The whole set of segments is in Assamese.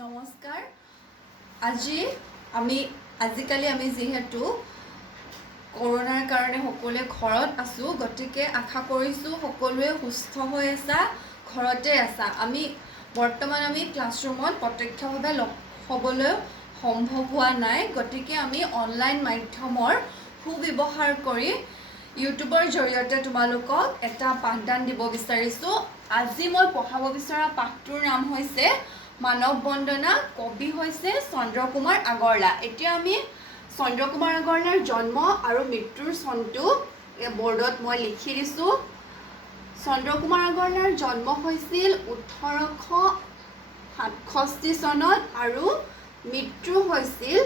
নমস্কাৰ। আজিকালি আমি যিহেতু কৰোনাৰ কাৰণে সকলোৱে ঘৰত আছোঁ, গতিকে আশা কৰিছোঁ সকলোৱে সুস্থ হৈ আছা, ঘৰতে আছা। বৰ্তমান আমি ক্লাছৰুমত প্ৰত্যক্ষভাৱে লগ হ'বলৈ সম্ভৱ হোৱা নাই, গতিকে আমি অনলাইন মাধ্যমৰ সুব্যৱহাৰ কৰি ইউটিউবৰ জৰিয়তে তোমালোকক এটা পাঠদান দিব বিচাৰিছোঁ। আজি মই পঢ়াব বিচৰা পাঠটোৰ নাম হৈছে মানৱ বন্দনা। কবি হৈছে চন্দ্ৰকুমাৰ আগৰৱালা। এতিয়া আমি চন্দ্ৰকুমাৰ আগৰৱালাৰ জন্ম আৰু মৃত্যুৰ চনটো বৰ্ডত মই লিখি দিছোঁ। চন্দ্ৰকুমাৰ আগৰৱালাৰ জন্ম হৈছিল 1867 চনত আৰু মৃত্যু হৈছিল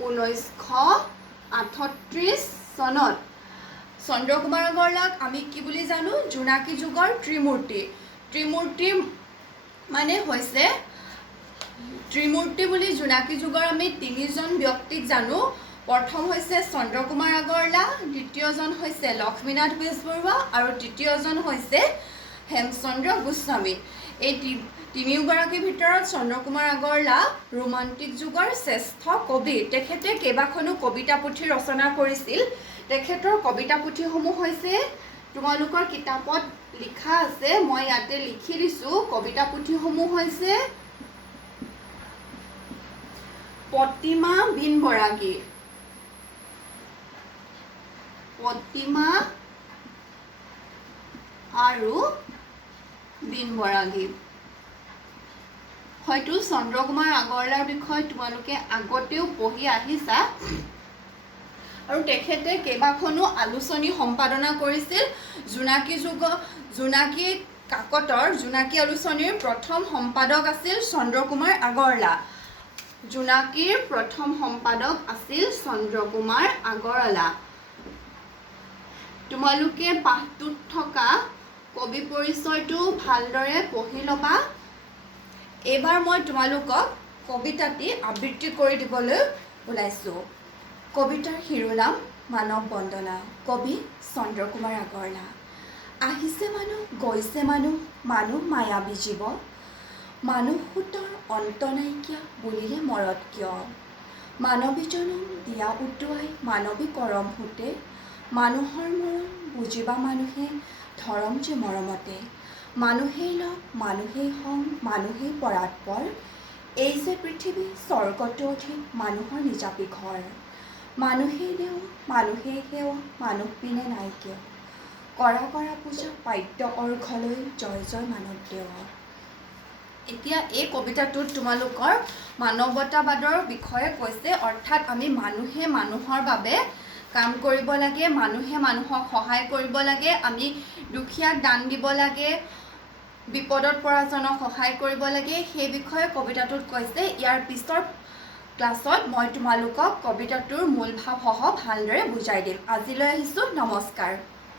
1938 চনত। চন্দ্ৰকুমাৰ আগৰৱালাক আমি কি বুলি জানো? জোনাকী যুগৰ ত্ৰিমূৰ্তি। ত্ৰিমূৰ্তি বুলি জোনাকী যুগৰ আমি তিনিজন ব্যক্তিক জানো। প্ৰথম হৈছে চন্দ্ৰকুমাৰ আগৰৱালা, দ্বিতীয়জন হৈছে লক্ষ্মীনাথ বেজবৰুৱা আৰু তৃতীয়জন হৈছে হেমচন্দ্ৰ গোস্বামী। এই তিনিওগৰাকীৰ ভিতৰত চন্দ্ৰকুমাৰ আগৰৱালা ৰোমান্টিক যুগৰ শ্ৰেষ্ঠ কবি। তেখেতে কেইবাখনো কবিতা পুথি ৰচনা কৰিছিল। তেখেতৰ কবিতা পুথিসমূহ হৈছে, তোমালোকৰ কিতাপত লিখা আছে, মই ইয়াতে লিখি দিছোঁ। কবিতা পুথিসমূহ হৈছে প্ৰতিমা বিন বৰাগী, প্ৰতিমা আৰু বিন বৰাগী। হয়তো চন্দ্ৰকুমাৰ আগৰৱালাৰ বিষয়ে তোমালোকে আগতেও পঢ়ি আহিছা আৰু তেখেতে কেইবাখনো আলোচনী সম্পাদনা কৰিছিল। জোনাকী কাকতৰ জোনাকী আলোচনীৰ প্ৰথম সম্পাদক আছিল চন্দ্ৰকুমাৰ আগৰৱালা। জোনাকীৰ প্ৰথম সম্পাদক আছিল চন্দ্ৰকুমাৰ আগৰৱালা। তোমালোকে পাঠটোত থকা কবি পৰিচয়টো ভালদৰে পঢ়ি ল'বা। এইবাৰ মই তোমালোকক কবিতাটি আবৃত্তি কৰি দিবলৈ ওলাইছোঁ। কবিতাৰ শিৰোনাম মানৱ বন্দনা। কবি চন্দ্ৰকুমাৰ আগৰৱালা। আহিছে মানুহ, গৈছে মানুহ, মানুহ মায়াবী জীৱ, মানুহসূতৰ অন্ত নাইকিয়া বুলিলে মৰত কিয়? মানৱী জনম দিয়া উটুৱাই মানৱী কৰম সূতে, মানুহৰ মৰম বুজিবা মানুহে ধৰম যে মৰমতে। মানুহেই লগ, মানুহেই সং, মানুহেই পৰাৎপৰ, এই যে পৃথিৱী স্বৰ্গতো অধিক মানুহৰ নিজাপি ঘৰ। মানুহেই দেও, মানুহেই সেৱ, মানুহ বিনে নাই কিয়, কৰা কৰা পূজা পাদ্য অৰ্ঘলৈ, জয় জয় মানৱ দেৱ। এতিয়া এই কবিতাটোত তোমালোকৰ মানৱতাবাদৰ বিষয়ে কৈছে, অৰ্থাৎ আমি মানুহে মানুহৰ বাবে কাম কৰিব লাগে, মানুহে মানুহক সহায় কৰিব লাগে, আমি দুখীয়াক দান দিব লাগে, বিপদত পৰাজনক সহায় কৰিব লাগে, সেই বিষয়ে কবিতাটোত কৈছে। ইয়াৰ পিছৰ ক্লাছত মই তোমালোকক কবিতাটোৰ মূল ভাৱসহ ভালদৰে বুজাই দিম। আজিলৈ আহিছোঁ, নমস্কাৰ।